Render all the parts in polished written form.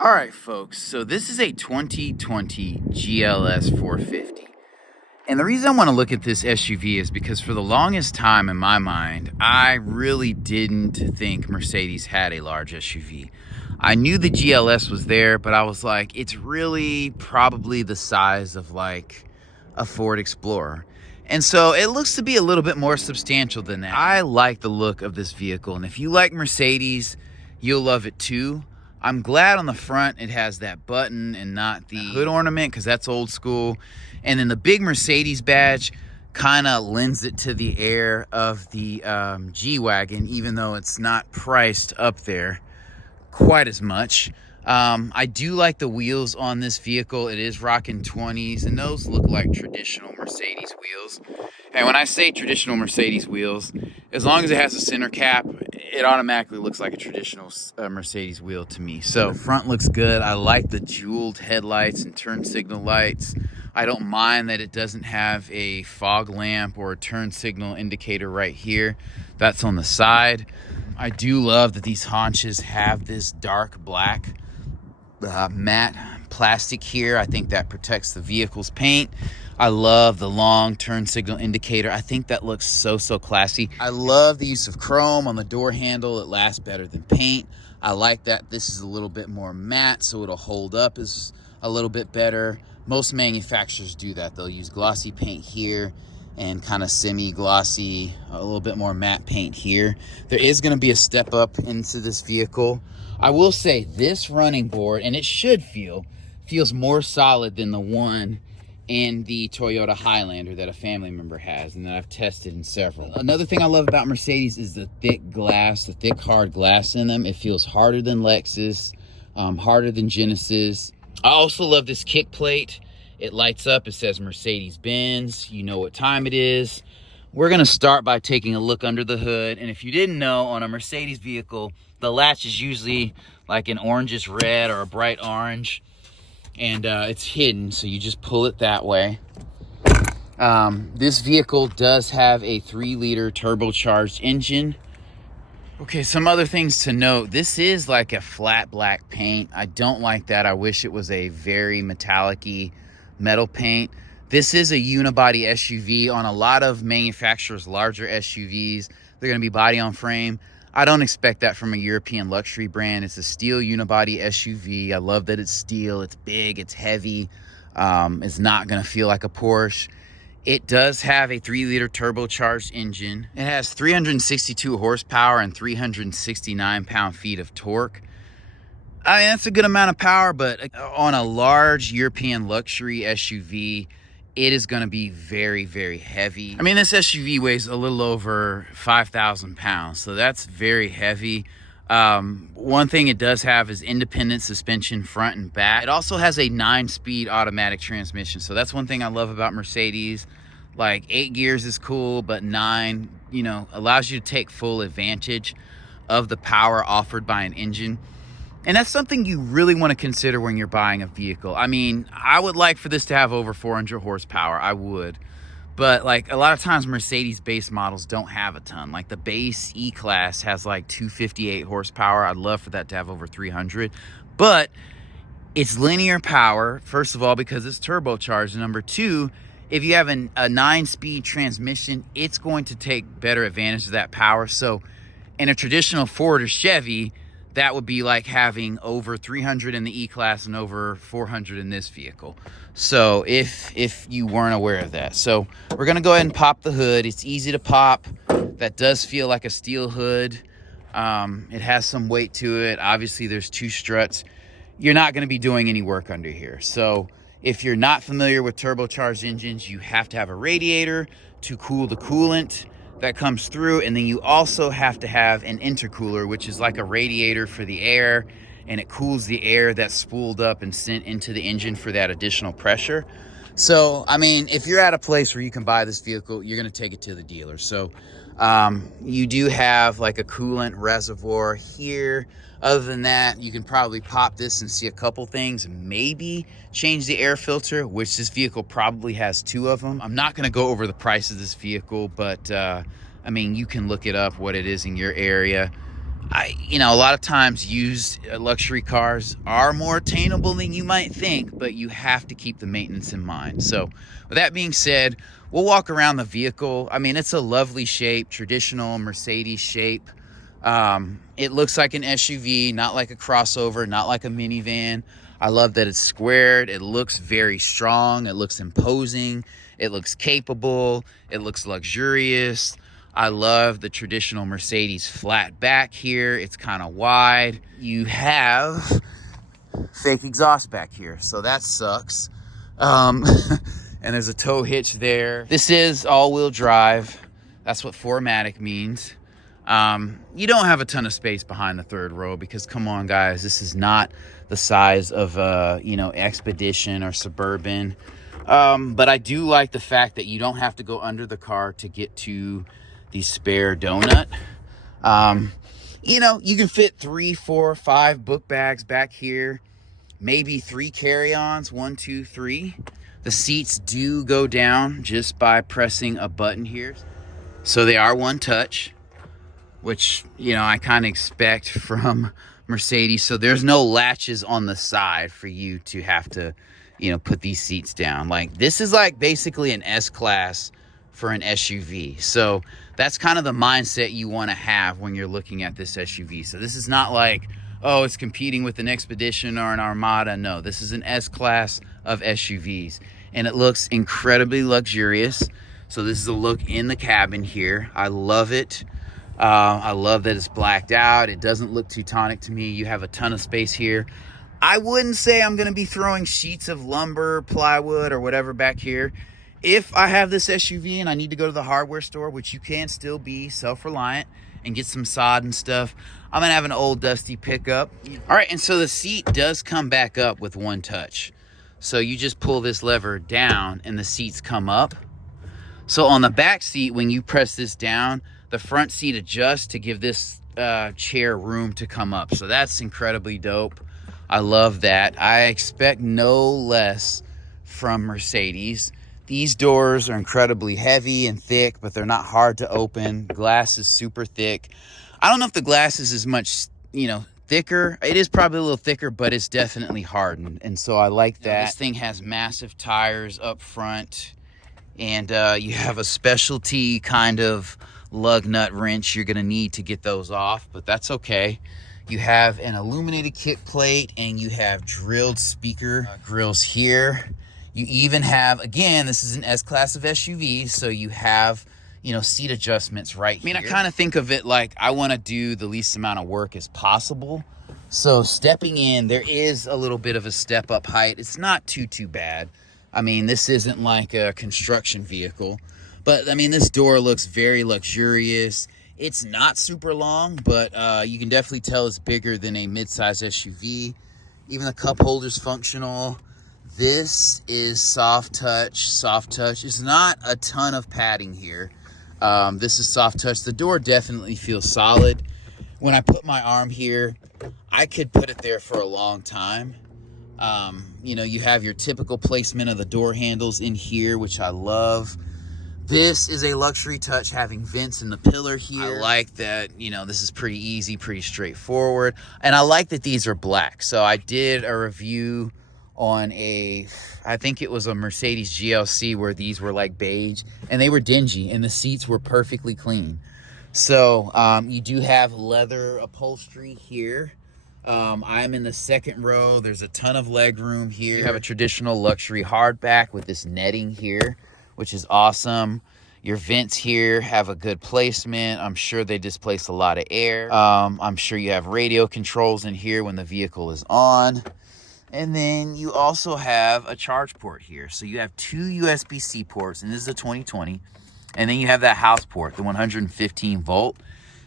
All right, folks, so this is a 2020 GLS450. And the reason I want to look at this SUV is because for the longest time in my mind, I really didn't think Mercedes had a large SUV. I knew the GLS was there, but I was like, it's really probably the size of like a Ford Explorer. And so it looks to be a little bit more substantial than that. I like the look of this vehicle, and if you like Mercedes, you'll love it too. I'm glad on the front it has that button and not the hood ornament, because that's old school. And then the big Mercedes badge kind of lends it to the air of the G-Wagon, even though it's not priced up there quite as much. I do like the wheels on this vehicle. It is rocking 20s, and those look like traditional Mercedes wheels. And when I say traditional Mercedes wheels, as long as it has a center cap, it automatically looks like a traditional Mercedes wheel to me. So the front looks good. I like the jeweled headlights and turn signal lights. I don't mind that it doesn't have a fog lamp or a turn signal indicator right here. That's on the side. I do love that these haunches have this dark black matte plastic here. I think that protects the vehicle's paint. I love the long turn signal indicator. I think that looks so classy. I love the use of chrome on the door handle. It lasts better than paint. I like that this is a little bit more matte, so it'll hold up is a little bit better. Most manufacturers do that. They'll use glossy paint here and kind of semi-glossy, a little bit more matte paint here. There is going to be a step up into this vehicle. I will say this running board, and it should feels more solid than the one in the Toyota Highlander that a family member has and that I've tested in several. Another thing I love about Mercedes is the thick glass, the thick hard glass in them. It feels harder than Lexus, harder than Genesis. I also love this kick plate. It lights up, it says Mercedes-Benz. You know what time it is. We're gonna start by taking a look under the hood. And if you didn't know, on a Mercedes vehicle, the latch is usually like an orangish red or a bright orange. And it's hidden, so you just pull it that way. This vehicle does have a 3-liter turbocharged engine. Okay, some other things to note. This is like a flat black paint. I don't like that. I wish it was a very metallic-y metal paint. This is a unibody SUV. On a lot of manufacturers' larger SUVs, they're going to be body on frame. I don't expect that from a European luxury brand. It's a steel unibody SUV. I love that it's steel. It's big. It's heavy. It's not going to feel like a Porsche. It does have a 3-liter turbocharged engine. It has 362 horsepower and 369 pound-feet of torque. I mean, that's a good amount of power, but on a large European luxury SUV, it is going to be very heavy. I mean, this SUV weighs a little over 5,000 pounds, so that's very heavy. One thing it does have is independent suspension front and back. It also has a 9-speed automatic transmission, so that's one thing I love about Mercedes. Like 8 gears is cool, but 9, allows you to take full advantage of the power offered by an engine. And that's something you really want to consider when you're buying a vehicle. I mean, I would like for this to have over 400 horsepower. I would. But like a lot of times Mercedes base models don't have a ton. Like the base E-Class has like 258 horsepower. I'd love for that to have over 300. But it's linear power, first of all, because it's turbocharged. And number two, if you have a 9-speed transmission, it's going to take better advantage of that power. So in a traditional Ford or Chevy, that would be like having over 300 in the E-Class and over 400 in this vehicle. So if you weren't aware of that. So we're gonna go ahead and pop the hood. It's easy to pop. That does feel like a steel hood. It has some weight to it. Obviously there's 2 struts. You're not gonna be doing any work under here. So if you're not familiar with turbocharged engines, you have to have a radiator to cool the coolant that comes through, and then you also have to have an intercooler, which is like a radiator for the air, and it cools the air that's spooled up and sent into the engine for that additional pressure. So I mean, if you're at a place where you can buy this vehicle, you're going to take it to the dealer. So you do have like a coolant reservoir here. Other than that, you can probably pop this and see a couple things, maybe change the air filter, which this vehicle probably has 2 of them. I'm not going to go over the price of this vehicle, but I mean, you can look it up what it is in your area. You know, a lot of times used luxury cars are more attainable than you might think, but you have to keep the maintenance in mind. So with that being said, we'll walk around the vehicle. I mean, it's a lovely shape, traditional Mercedes shape. It looks like an SUV, not like a crossover, not like a minivan. I love that it's squared. It looks very strong. It looks imposing. It looks capable. It looks luxurious. I love the traditional Mercedes flat back here. It's kind of wide. You have fake exhaust back here, so that sucks. And there's a tow hitch there. This is all-wheel drive. That's what 4MATIC means. You don't have a ton of space behind the third row because, come on, guys, this is not the size of you know, Expedition or Suburban. But I do like the fact that you don't have to go under the car to get to the spare donut. You know, you can fit 3, 4, 5 book bags back here, maybe 3 carry-ons, 1, 2, 3. The seats do go down just by pressing a button here. So they are one touch, which, you know, I kind of expect from Mercedes. So there's no latches on the side for you to have to, you know, put these seats down. Like, this is like basically an S-Class for an SUV. So that's kind of the mindset you want to have when you're looking at this SUV. So this is not like, oh, it's competing with an Expedition or an Armada. No, this is an S-Class of SUVs, and it looks incredibly luxurious. So this is a look in the cabin here. I love it. I love that it's blacked out. It doesn't look Teutonic to me. You have a ton of space here. I wouldn't say I'm going to be throwing sheets of lumber, plywood, or whatever back here. If I have this SUV and I need to go to the hardware store, which you can still be self-reliant and get some sod and stuff, I'm going to have an old dusty pickup. All right, and so the seat does come back up with one touch. So you just pull this lever down and the seats come up. So on the back seat, when you press this down, the front seat adjusts to give this chair room to come up. So that's incredibly dope. I love that. I expect no less from Mercedes. These doors are incredibly heavy and thick, but they're not hard to open. Glass is super thick. I don't know if the glass is as much, you know, thicker. It is probably a little thicker, but it's definitely hardened. And so I like that. This thing has massive tires up front, and you have a specialty kind of lug nut wrench you're going to need to get those off, but that's okay. You have an illuminated kick plate, and you have drilled speaker grills here. You even have, again, this is an S-Class of SUV, so you have, you know, seat adjustments right here. I mean, I kind of think of it like I want to do the least amount of work as possible. So stepping in, there is a little bit of a step up height. It's not too bad. I mean, this isn't like a construction vehicle, but I mean, this door looks very luxurious. It's not super long, but you can definitely tell it's bigger than a midsize SUV. Even the cup holder's functional. This is soft touch. Soft touch. It's not a ton of padding here. This is soft touch. The door definitely feels solid. When I put my arm here, I could put it there for a long time. You know, you have your typical placement of the door handles in here, which I love. This is a luxury touch, having vents in the pillar here. I like that, you know, this is pretty easy, pretty straightforward. And I like that these are black. So I did a review on I think it was a Mercedes GLC where these were like beige, and they were dingy, and the seats were perfectly clean. So you do have leather upholstery here. I'm in the second row. There's a ton of leg room here. You have a traditional luxury hardback with this netting here, which is awesome. Your vents here have a good placement. I'm sure they displace a lot of air. I'm sure you have radio controls in here when the vehicle is on. And then you also have a charge port here. So you have 2 USB-C ports, and this is a 2020. And then you have that house port, the 115 volt.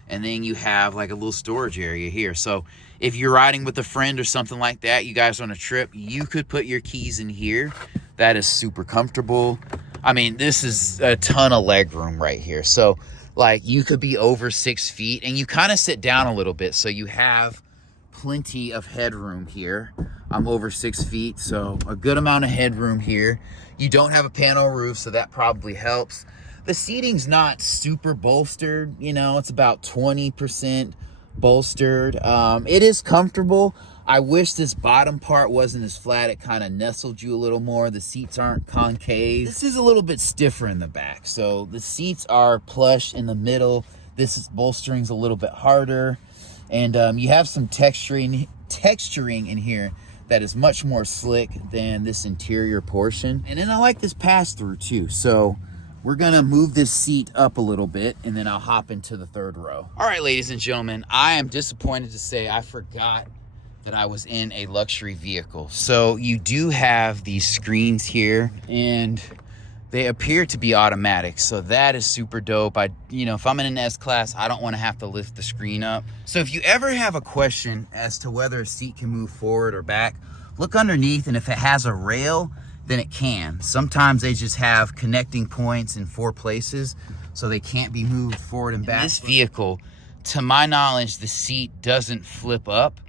And then you have like a little storage area here. So if you're riding with a friend or something like that, you guys are on a trip, you could put your keys in here. That is super comfortable. I mean, this is a ton of leg room right here. So like you could be over 6 feet, and you kind of sit down a little bit. So you have plenty of headroom here. I'm over 6 feet, so a good amount of headroom here. You don't have a panel roof, so that probably helps. The seating's not super bolstered, you know, it's about 20% bolstered. It is comfortable. I wish this bottom part wasn't as flat. It kind of nestled you a little more. The seats aren't concave. This is a little bit stiffer in the back. So the seats are plush in the middle. Bolstering's a little bit harder. And you have some texturing in here that is much more slick than this interior portion. And then I like this pass-through too. So we're gonna move this seat up a little bit and then I'll hop into the third row. All right, ladies and gentlemen, I am disappointed to say I forgot that I was in a luxury vehicle. So you do have these screens here and they appear to be automatic. So that is super dope. If I'm in an S-Class, I don't want to have to lift the screen up. So if you ever have a question as to whether a seat can move forward or back, look underneath, and if it has a rail, then it can. Sometimes they just have connecting points in 4 places, so they can't be moved forward and back. In this vehicle, to my knowledge, the seat doesn't flip up.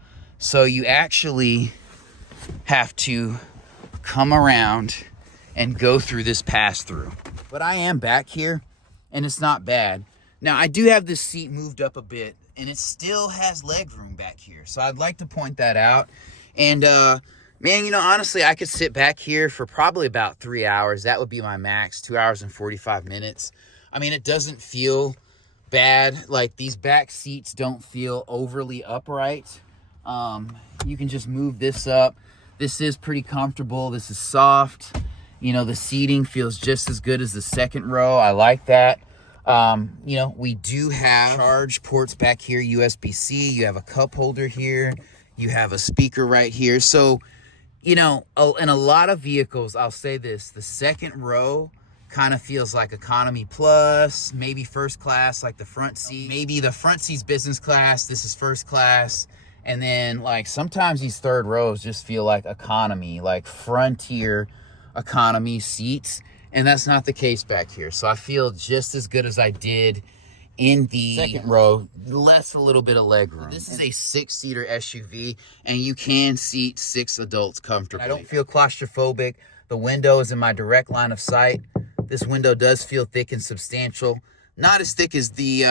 So you actually have to come around and go through this pass-through. But I am back here, and it's not bad. Now, I do have this seat moved up a bit, and it still has leg room back here. So I'd like to point that out. And man, honestly, I could sit back here for probably about 3 hours. That would be my max, 2 hours and 45 minutes. I mean, it doesn't feel bad. Like, these back seats don't feel overly upright. You can just move this up. This is pretty comfortable. This is soft. The seating feels just as good as the second row. I like that. We do have charge ports back here, USB-C. You have a cup holder here. You have a speaker right here. So, in a lot of vehicles, I'll say this, the second row kind of feels like economy plus, maybe first class, like the front seat. Maybe the front seat's business class, this is first class. And then, like, sometimes these third rows just feel like economy, like frontier economy seats. And that's not the case back here. So I feel just as good as I did in the second row, less a little bit of leg room. This is a 6-seater SUV, and you can seat 6 adults comfortably. I don't feel claustrophobic. The window is in my direct line of sight. This window does feel thick and substantial. Not as thick as the,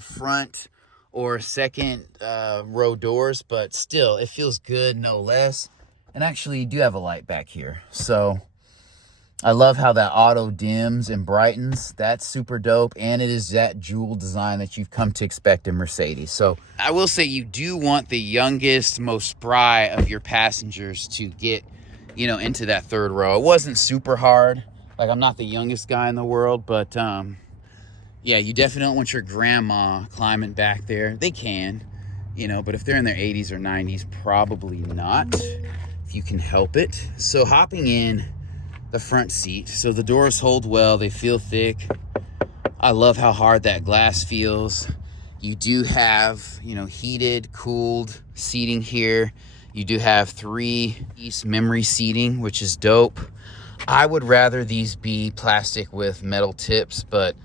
front or second row doors, but still, it feels good, no less. And actually, you do have a light back here. So I love how that auto dims and brightens. That's super dope. And it is that jewel design that you've come to expect in Mercedes. So I will say you do want the youngest, most spry of your passengers to get, into that third row. It wasn't super hard. Like, I'm not the youngest guy in the world, but yeah, you definitely don't want your grandma climbing back there. They can, but if they're in their 80s or 90s, probably not, if you can help it. So hopping in the front seat. So the doors hold well. They feel thick. I love how hard that glass feels. You do have, heated, cooled seating here. You do have 3-piece memory seating, which is dope. I would rather these be plastic with metal tips, but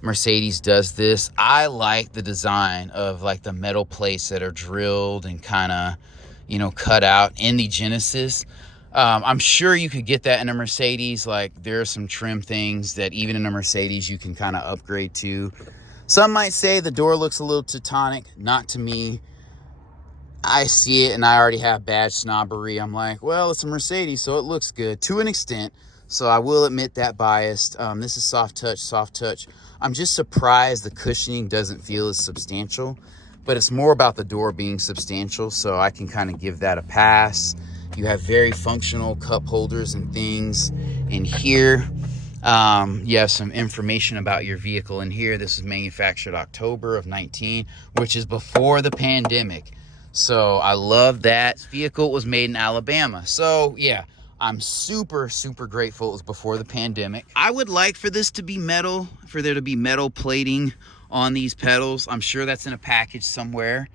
Mercedes does this. I like the design of like the metal plates that are drilled and kind of, cut out in the Genesis. I'm sure you could get that in a Mercedes. Like, there are some trim things that even in a Mercedes you can kind of upgrade to. Some might say the door looks a little Teutonic. Not to me. I see it and I already have badge snobbery. I'm like, well, it's a Mercedes, so it looks good to an extent. So I will admit that biased. This is soft touch. I'm just surprised the cushioning doesn't feel as substantial, but it's more about the door being substantial, so I can kind of give that a pass. You have very functional cup holders and things in here. You have some information about your vehicle in here. This was manufactured October of 19, which is before the pandemic. So I love that. This vehicle was made in Alabama. So yeah, I'm super, super grateful it was before the pandemic. I would like for this to be metal, for there to be metal plating on these pedals. I'm sure that's in a package somewhere.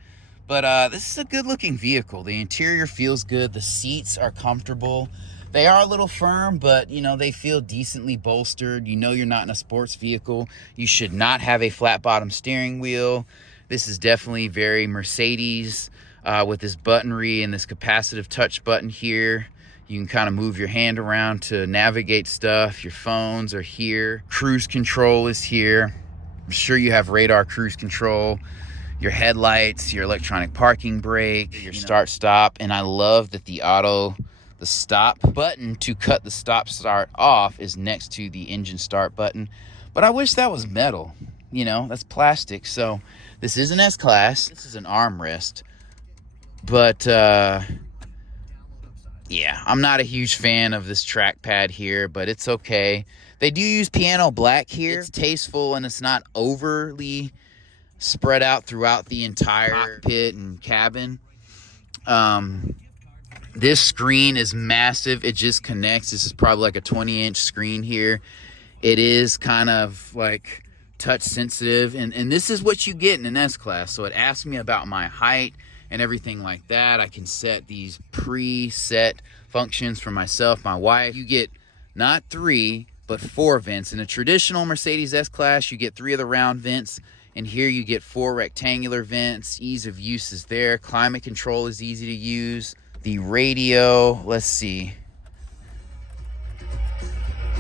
But this is a good looking vehicle. The interior feels good. The seats are comfortable. They are a little firm, but they feel decently bolstered. You're not in a sports vehicle. You should not have a flat bottom steering wheel. This is definitely very Mercedes with this buttonry and this capacitive touch button here. You can kind of move your hand around to navigate stuff. Your phones are here. Cruise control is here. I'm sure you have radar cruise control. your headlights, your electronic parking brake, your start stop. And I love that the stop button to cut the stop start off is next to the engine start button. But I wish that was metal, you know, that's plastic. So this is an S-Class, this is an armrest, but yeah, I'm not a huge fan of this trackpad here, but it's okay. They do use piano black here. It's tasteful and it's not overly spread out throughout the entire cockpit and cabin. This screen is massive. It just connects. This is probably like a 20-inch screen here. It is kind of like touch sensitive, and this is what you get in an S-Class. So it asks me about my height and everything like that. I can set these preset functions for myself, my wife. You get not 3, but 4 vents. In a traditional Mercedes S-Class, you get 3 of the round vents, and here you get 4 rectangular vents. Ease of use is there. Climate control is easy to use. The radio, let's see.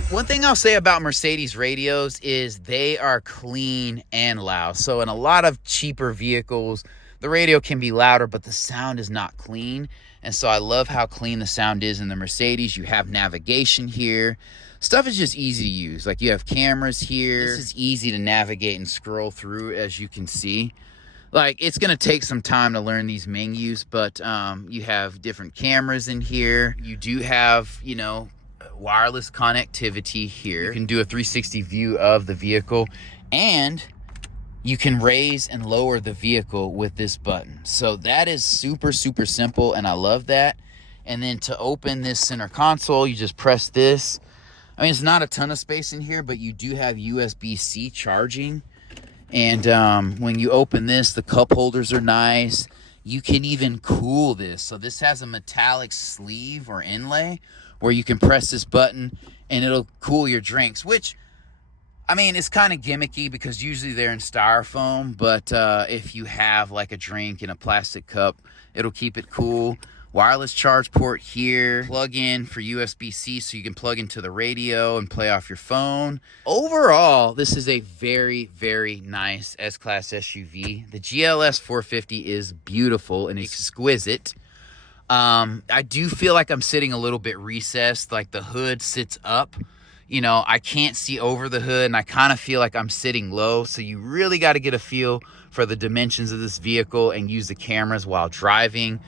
One thing I'll say about Mercedes radios is they are clean and loud. So in a lot of cheaper vehicles, the radio can be louder, but the sound is not clean. And so I love how clean the sound is in the Mercedes. You have navigation here. Stuff is just easy to use. Like you have cameras here. This is easy to navigate and scroll through, as you can see. Like, it's going to take some time to learn these menus, but you have different cameras in here. You do have, you know, wireless connectivity here. You can do a 360 view of the vehicle, and you can raise and lower the vehicle with this button. So that is super, super simple, and I love that. And then to open this center console, you just press this. I mean, it's not a ton of space in here, but you do have USB-C charging. And when you open this, the cup holders are nice. You can even cool this. So this has a metallic sleeve or inlay where you can press this button and it'll cool your drinks, which, I mean, it's kind of gimmicky because usually they're in styrofoam, but if you have like a drink in a plastic cup, it'll keep it cool. Wireless charge port here, plug in for USB-C so you can plug into the radio and play off your phone. Overall, this is a very, very nice S-Class SUV. The GLS450 is beautiful and exquisite. I do feel like I'm sitting a little bit recessed, like the hood sits up. You know, I can't see over the hood, and I kind of feel like I'm sitting low, so you really got to get a feel for the dimensions of this vehicle and use the cameras while driving.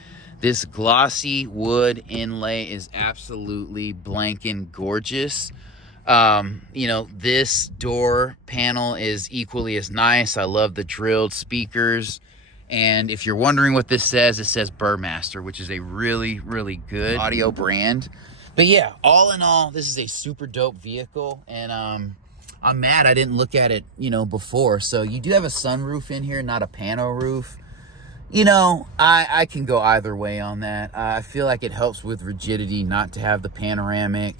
This glossy wood inlay is absolutely blanking gorgeous. You know, this door panel is equally as nice. I love the drilled speakers. And if you're wondering what this says, it says Burmaster, which is a really, really good audio brand. But yeah, all in all, this is a super dope vehicle. And I'm mad I didn't look at it, you know, before. So you do have a sunroof in here, not a pano roof. You know, I can go either way on that. I feel like it helps with rigidity not to have the panoramic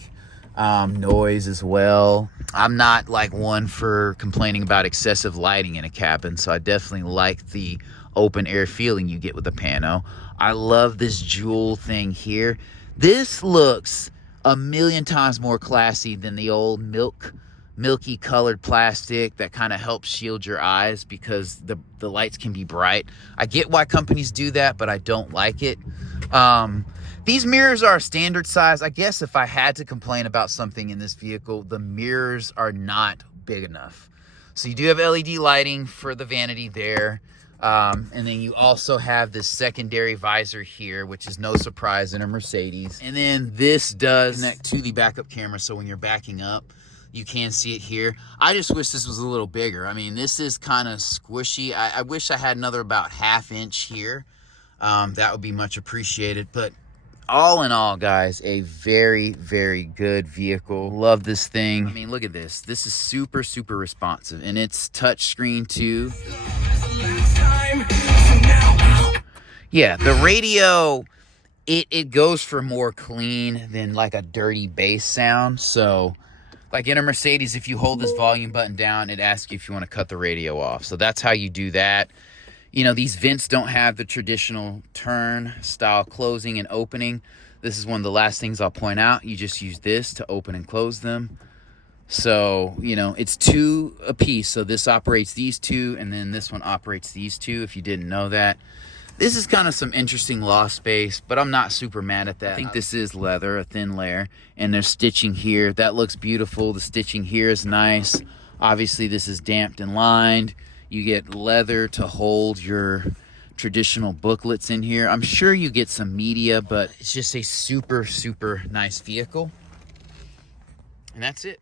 noise as well. I'm not like one for complaining about excessive lighting in a cabin, so I definitely like the open air feeling you get with the pano. I love this jewel thing here. This looks a million times more classy than the old milky colored plastic that kind of helps shield your eyes because the lights can be bright. I get why companies do that, but I don't like it. These mirrors are standard size. I guess if I had to complain about something in this vehicle, the mirrors are not big enough. So you do have LED lighting for the vanity there. And then you also have this secondary visor here, which is no surprise in a Mercedes. And then this does connect to the backup camera, so when you're backing up, you can see it here. I just wish this was a little bigger. I mean, this is kind of squishy. I wish I had another about ½ inch here. That would be much appreciated. But all in all, guys, a very, very good vehicle. Love this thing. I mean, look at this. This is super, super responsive. And it's touchscreen too. Yeah, the radio, it goes for more clean than like a dirty bass sound. So like in a Mercedes, if you hold this volume button down, it asks you if you want to cut the radio off. So that's how you do that. You know, these vents don't have the traditional turn style closing and opening. This is one of the last things I'll point out. You just use this to open and close them. So, you know, it's 2 a piece. So this operates these 2, and then this one operates these 2, if you didn't know that. This is kind of some interesting loft space, but I'm not super mad at that. I think this is leather, a thin layer, and there's stitching here. That looks beautiful. The stitching here is nice. Obviously, this is damped and lined. You get leather to hold your traditional booklets in here. I'm sure you get some media, but it's just a super, super nice vehicle. And that's it.